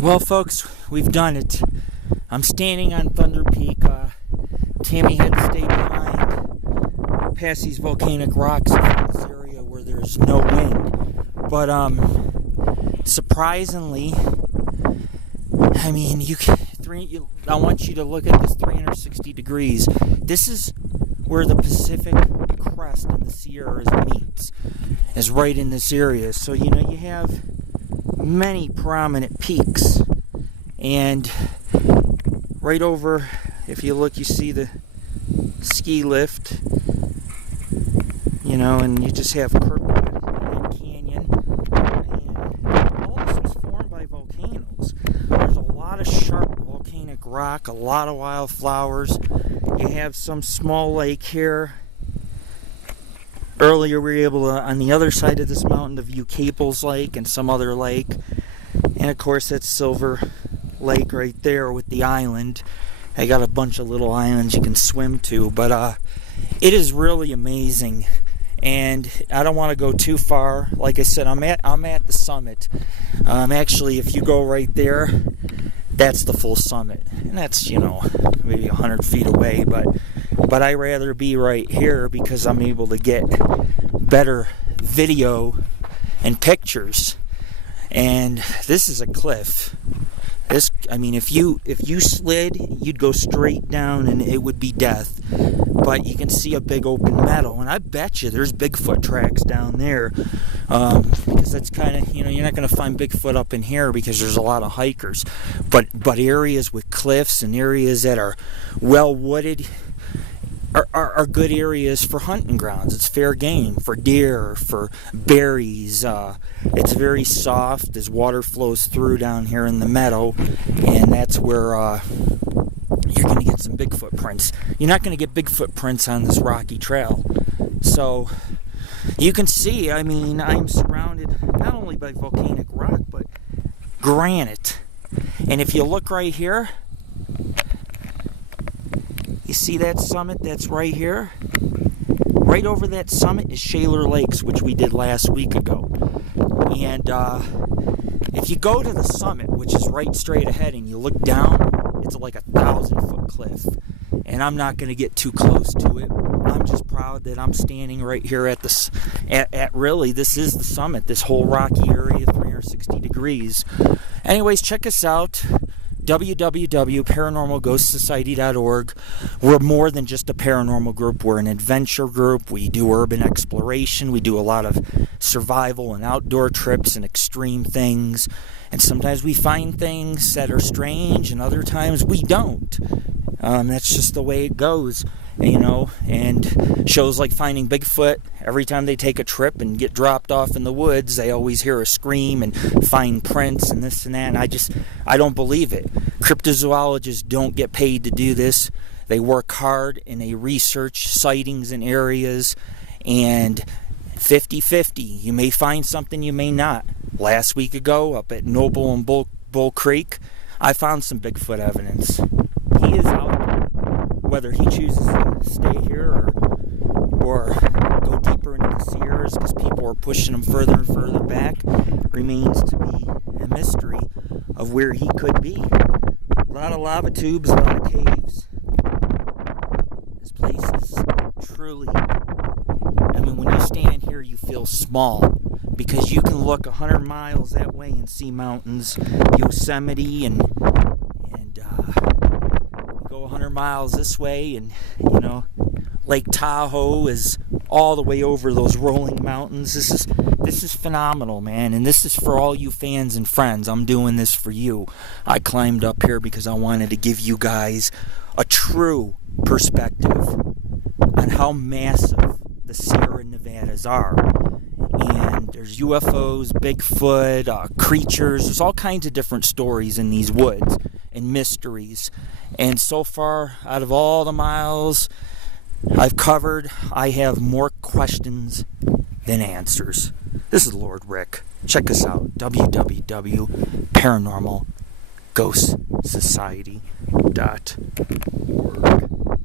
Well, folks, we've done it. I'm standing on Thunder Peak. Tammy had to stay behind, past these volcanic rocks in this area where there's no wind. But surprisingly, I mean, I want you to look at this 360 degrees. This is where the Pacific crest and the Sierras meets, is right in this area. So you have many prominent peaks, and right over, if you look, you see the ski lift, and you just have Kirkwood Canyon, and all this was formed by volcanoes. There's a lot of sharp volcanic rock, a lot of wildflowers. You have some small lake here. Earlier we were able to, on the other side of this mountain, to view Caples Lake and some other lake. And of course that's Silver Lake right there with the island. I got a bunch of little islands you can swim to, but it is really amazing. And I don't want to go too far. Like I said, I'm at the summit. Actually, if you go right there, that's the full summit, and that's maybe 100 feet away. But I rather be right here because I'm able to get better video and pictures. And this is a cliff. If you slid, you'd go straight down and it would be death. But you can see a big open meadow, and I bet you there's Bigfoot tracks down there. Because that's kind of, you're not going to find Bigfoot up in here because there's a lot of hikers. But areas with cliffs and areas that are well wooded are good areas for hunting grounds. It's fair game for deer, for berries. It's very soft as water flows through down here in the meadow, and that's where you're going to get some big footprints. You're not going to get big footprints on this rocky trail. So you can see, I'm surrounded not only by volcanic rock, but granite. And if you look right here, you see that summit that's right here? Right over that summit is Shaler Lakes, which we did last week ago. And if you go to the summit, which is right straight ahead, and you look down, it's like a 1,000-foot cliff. And I'm not going to get too close to it. I'm just proud that I'm standing right here at this. Really, this is the summit. This whole rocky area, 360 degrees. Anyways, check us out. www.paranormalghostsociety.org. We're more than just a paranormal group. We're an adventure group. We do urban exploration. We do a lot of survival and outdoor trips and extreme things. And sometimes we find things that are strange, and other times we don't. That's just the way it goes, and shows like Finding Bigfoot, every time they take a trip and get dropped off in the woods, they always hear a scream and find prints and this and that, and I don't believe it. Cryptozoologists don't get paid to do this. They work hard and they research sightings in areas, and 50-50. You may find something, you may not. Last week ago, up at Noble and Bull Creek, I found some Bigfoot evidence. He is out there. Whether he chooses to stay here or go deeper into the Sierras because people are pushing him further and further back remains to be a mystery of where he could be. A lot of lava tubes, a lot of caves. This place is truly, when you stand here, you feel small because you can look 100 miles that way and see mountains, Yosemite, and go 100 miles this way, and Lake Tahoe is all the way over those rolling mountains. This is phenomenal, man, and this is for all you fans and friends. I'm doing this for you. I climbed up here because I wanted to give you guys a true perspective on how massive the Sierra Nevadas are. And there's UFOs, Bigfoot, creatures. There's all kinds of different stories in these woods and mysteries. And so far, out of all the miles I've covered, I have more questions than answers. This is Lord Rick. Check us out, www.paranormalghostsociety.org.